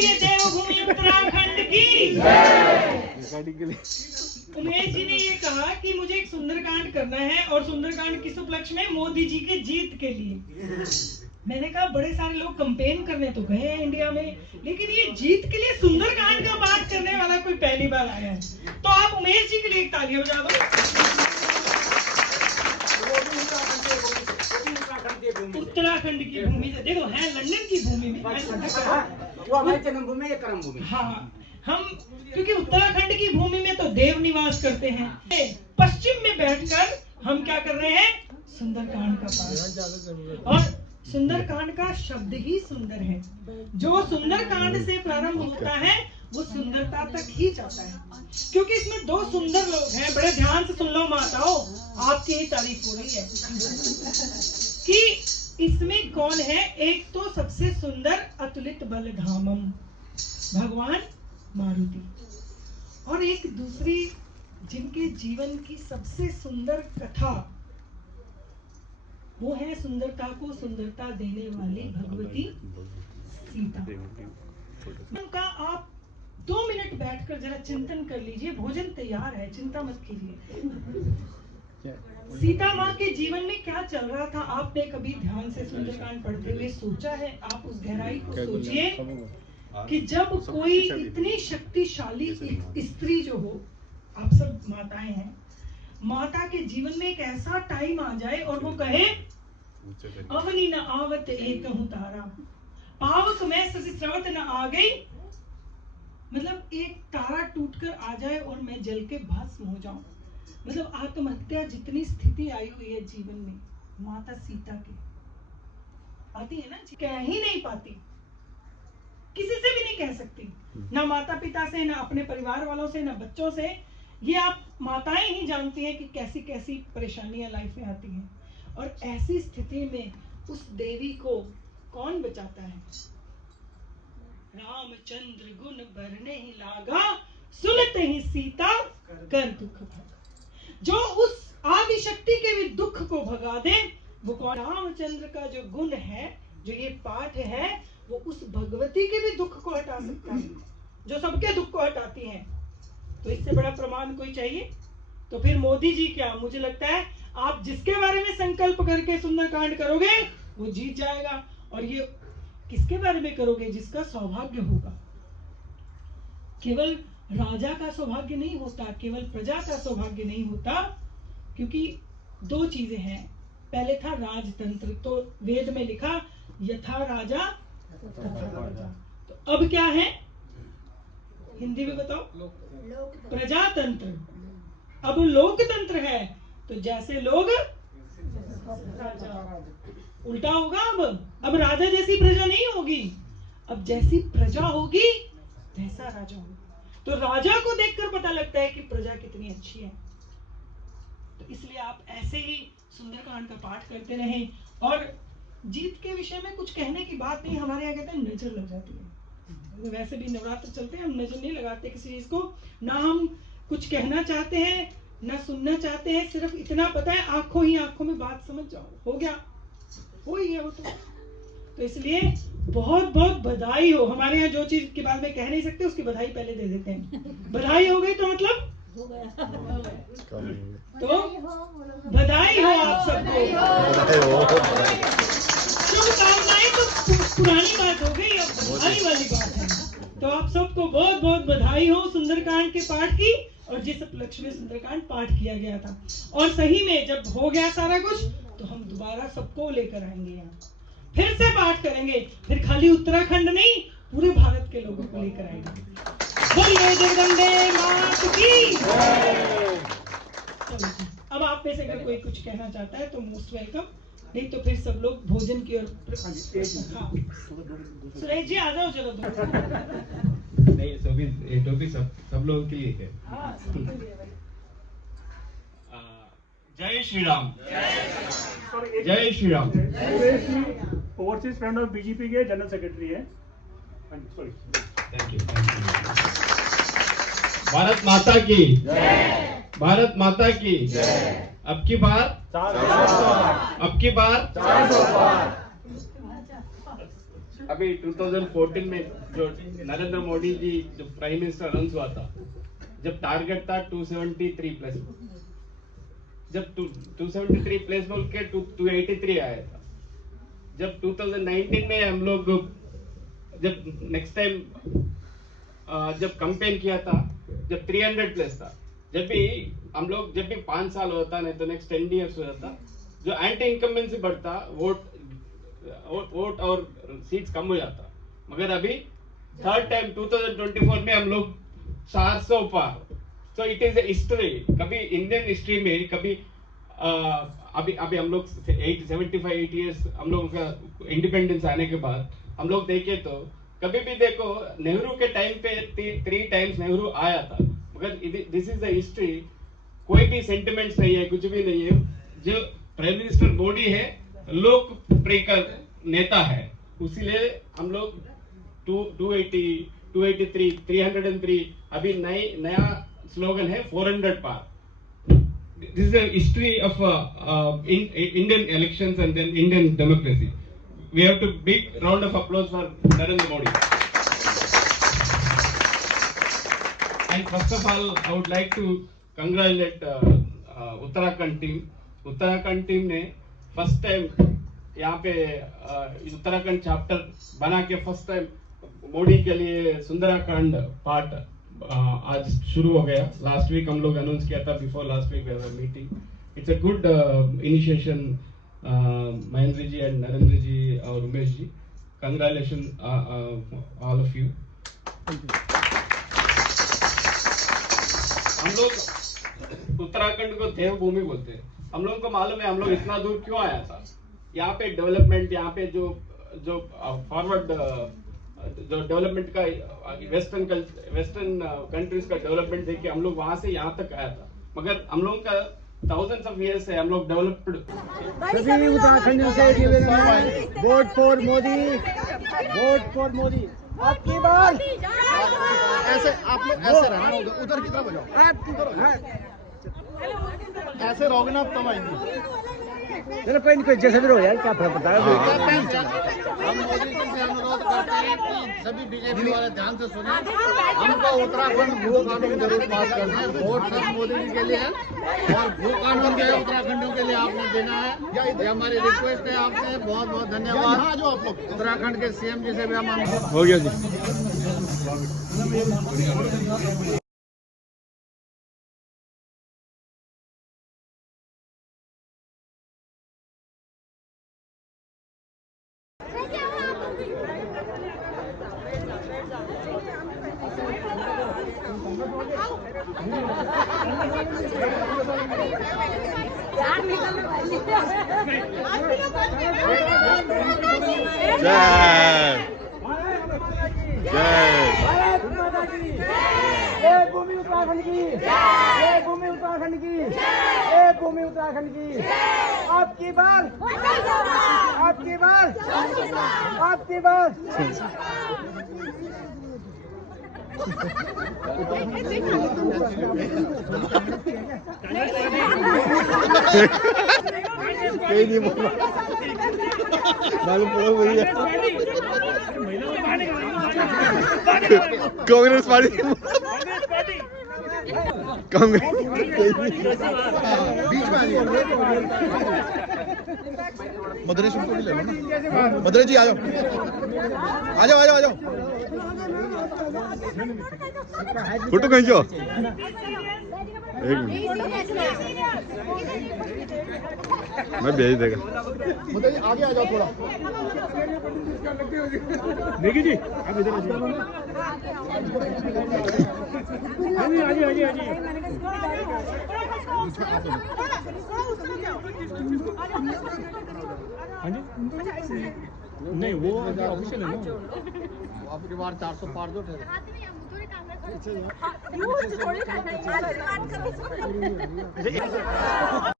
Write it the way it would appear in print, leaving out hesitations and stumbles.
बोलिए देवभूमि उत्तराखंड की। उमेश जी ने ये कहा कि मुझे एक सुंदरकांड करना है, और सुंदरकांड किस उपलक्ष्य में? मोदी जी के जीत के लिए। मैंने कहा बड़े सारे लोग कंपेन करने तो गए हैं इंडिया में, लेकिन ये जीत के लिए सुंदरकांड का पाठ करने वाला कोई पहली बार आया है। तो आप उमेश जी के लिए एक तालियां बजा दो। उत्तराखंड की भूमि से, देखो है लंदन की भूमि में, वो हमारी जन्मभूमि है, कर्म भूमि। हाँ, हम क्योंकि उत्तराखंड की भूमि में तो देव निवास करते हैं। पश्चिम में बैठकर हम क्या कर रहे हैं? सुंदरकांड का पाठ। और सुंदरकांड का शब्द ही सुंदर है। जो सुंदरकांड से प्रारंभ होता है वो सुंदरता तक ही जाता है, क्योंकि इसमें दो सुंदर लोग हैं। बड़े ध्यान से सुन लो माताओं, आपकी ही तारीफ हो रही है कि इसमें कौन है। एक तो सबसे सुंदर अतुलित बलधामम भगवान मारुति, और एक दूसरी जिनके जीवन की सबसे सुंदर कथा वो है सुंदरता को सुंदरता देने वाली भगवती सीता। उनका आप 2 मिनट बैठकर जरा चिंतन कर लीजिए। भोजन तैयार है, चिंता मत कीजिए। सीता माँ के जीवन में क्या चल रहा था, आपने कभी ध्यान से सुंदरकांड पढ़ते हुए सोचा है? आप उस गहराई को सोचिए कि जब कोई इतनी शक्तिशाली स्त्री जो हो, आप सब माताएं हैं, माता के जीवन में एक ऐसा टाइम आ जाए और वो कहे अवनी न आवत एक तारा, पावक में ससिस्रवत न आ गई। मतलब एक तारा टूटकर आ जाए और मैं जल के भस्म हो जाऊं। मतलब आत्महत्या जितनी स्थिति आई हुई है जीवन में माता सीता की, आती है ना, कह ही नहीं पाती, किसी से भी नहीं कह सकती, ना माता पिता से, ना अपने परिवार वालों से, ना बच्चों से। ये आप माताएं ही जानती हैं कि कैसी कैसी परेशानियां लाइफ में आती हैं। और ऐसी स्थिति में उस देवी को कौन बचाता है? रामचंद्र गुण बरने ही लागा, सुनते ही सीता कर दुख भगा। जो उस आदि शक्ति के भी दुख को भगा दे वो कौन? रामचंद्र का जो गुण है, जो ये पाठ है, वो उस भगवती के भी दुख को हटा सकता है, जो सबके दुख को हटाती हैं। तो इससे बड़ा प्रमाण कोई चाहिए? तो फिर मोदी जी क्या, मुझे लगता है आप जिसके बारे में संकल्प करके सुंदरकांड करोगे वो जीत जाएगा। और ये किसके बारे में करोगे? जिसका सौभाग्य होगा। केवल राजा का सौभाग्य नहीं होता, केवल प्रजा का सौभाग्य नहीं होता, क्योंकि 2 चीजें हैं। पहले था राजतंत्र, तो वेद में लिखा यथा राजा तथा प्रजा। तो अब क्या है? हिंदी में बताओ। प्रजातंत्र। अब लोकतंत्र है, तो जैसे लोग राजा। उल्टा होगा। अब राजा जैसी प्रजा नहीं होगी, अब जैसी प्रजा होगी वैसा राजा होगा। तो राजा को देखकर पता लगता है कि प्रजा कितनी अच्छी है। तो इसलिए आप ऐसे ही सुंदरकांड का पाठ करते रहें। और जीत के विषय में कुछ कहने की बात नहीं, हमारे यहाँ कहते हैं नजर लग जाती है। वैसे भी नवरात्र चलते हैं, हम नजर नहीं लगाते किसी चीज को, ना हम कुछ कहना चाहते हैं ना सुनना चाहते हैं। सिर्फ इतना पता है, आंखों ही आंखों में बात समझ जाओ, हो गया, हो ही गया वो तो इसलिए बहुत बहुत बधाई हो। हमारे यहाँ जो चीज के बाद में कह नहीं सकते उसकी बधाई पहले दे देते हैं। बधाई हो गई तो मतलब हो गया। तो बधाई हो आप सबको। शुभकामनाएं तो पुरानी बात हो गई, अब बधाई वाली बात है। तो आप सबको बहुत बहुत बधाई हो सुंदरकांड के पाठ की, और जिस उपलक्ष्य में सुंदरकांड पाठ किया गया था। और सही में जब हो गया सारा कुछ तो हम दोबारा सबको लेकर आएंगे यहाँ, फिर से पाठ करेंगे। फिर खाली उत्तराखंड नहीं, पूरे भारत के लोगों को लेकर आएंगे। बोलिए जगदम्बे मात की। अब आप में से अगर कोई कुछ कहना चाहता है तो मोस्ट वेलकम, नहीं तो फिर सब लोग भोजन की ओर। सुरेश जी आ जाओ, चलो नहीं, टॉपिक सब लोगों के लिए है। जय श्री राम। जय Shri Ram. Overseas friend of BJP के जनरल सेक्रेटरी है। Thank you. भारत माता की जय। भारत माता की जय। अब की बार 400 पार। अब की बार 400 पार। अभी 2014 में जो नरेंद्र मोदी जी जो प्राइम मिनिस्टर अनाउंस हुआ था, जब टारगेट था 273 प्लस, जब 273 प्लस बोल के 283 आया था। जब 2019 में हम लोग जब नेक्स्ट टाइम जब कैंपेन किया था, जब 300 प्लस था, जब भी 5 साल होता नहीं तो नेक्स्ट 10 इयर्स हो जाता, जो एंटी इनकम्बेंसी बढ़ता, वोट और सीट्स कम हो जाता। मगर अभी थर्ड टाइम 2024 में हम लोग 400 पार। So it is a history. कभी इंडियन हिस्ट्री में कभी अभी हम लोग 75 इयर्स हम लोग का इंडिपेंडेंस आने के बाद हम लोग देखे तो कभी भी देखो नेहरू के टाइम पे 3 टाइम्स नेहरू आया था, मगर दिस इज द हिस्ट्री। कोई भी सेंटिमेंट्स नहीं है, कुछ भी नहीं है। जो प्राइम मिनिस्टर मोदी है, लोकप्रिय नेता है, इसीलिए हम लोग 280, 283, 303, अभी नया स्लोगन है 400 पार। This is a history of Indian elections and then Indian democracy. We have to big round of applause for Narendra Modi. And first of all, I would like to congratulate Uttarakhand team. Uttarakhand team ने first time यहाँ पे Uttarakhand chapter बना के first time Modi के लिए सुंदराखंड part आज शुरू हो गया। लास्ट वीक हम लोग अनाउंस किया था, before last week we have a meeting. It's a good initiation. Mahendra ji and Narendra ji और Umesh ji, congratulation all of you. हम लोग उत्तराखंड को देवभूमि बोलते हैं। हम लोगों को मालूम है हम लोग इतना दूर क्यों आया था। यहाँ पे डेवलपमेंट, यहाँ पे जो फॉरवर्ड जो डेवलपमेंट का वेस्टर्न कंट्रीज का डेवलपमेंट देख के हम लोग वहां से यहाँ तक आया था। मगर हम लोगों का थाउजेंड्स ऑफ इयर्स से हम लोग डेवलप्ड। सभी उत्तराखंडियों से निवेदन है, vote for Modi, vote for Modi. आपकी बात ऐसे आप लोग ऐसे रहना, उधर की तरफ हो जाओ, ऐसे रहोगे ना तब आएंगे। चलो कोई नहीं, कोई जैसे भी रहो यार, क्या फर्क पड़ता है। हम मोदी जी से अनुरोध करते हैं कि सभी बीजेपी वाले ध्यान से सुने, हमको उत्तराखंड भू कानून जरूर पास करना है। वोट सब मोदी जी के लिए है और भू कानून जो है उत्तराखंडियों के लिए आपने देना है। ये हमारी रिक्वेस्ट है आपसे। बहुत बहुत धन्यवाद। जो आप लोग उत्तराखंड के सीएम जी से भी हम हो गया जी। जय भूमि उत्तराखंड की, जय भूमि उत्तराखंड की, जय भूमि उत्तराखंड की। आपकी बार, आपकी बार, आपकी बार। कोई नहीं बोला, मालूम पड़ा वही है। कांग्रेस पार्टी, कांग्रेस बीच में आ गए। मदरेश उनको भी ले लो ना। मदरेश जी आ जाओ, आ जाओ, आ जाओ, आ जाओ। फोटो खींचो। एक मिनट, मैं भेज देगा। मदरेश जी आगे आ जाओ थोड़ा। देखिए जी, आप इधर आ जाइए। आइए, आइए, आइए। हाँ जी, नहीं वो ऑफिशियल है ना। आपकी बार 400 पार दो ठहरे।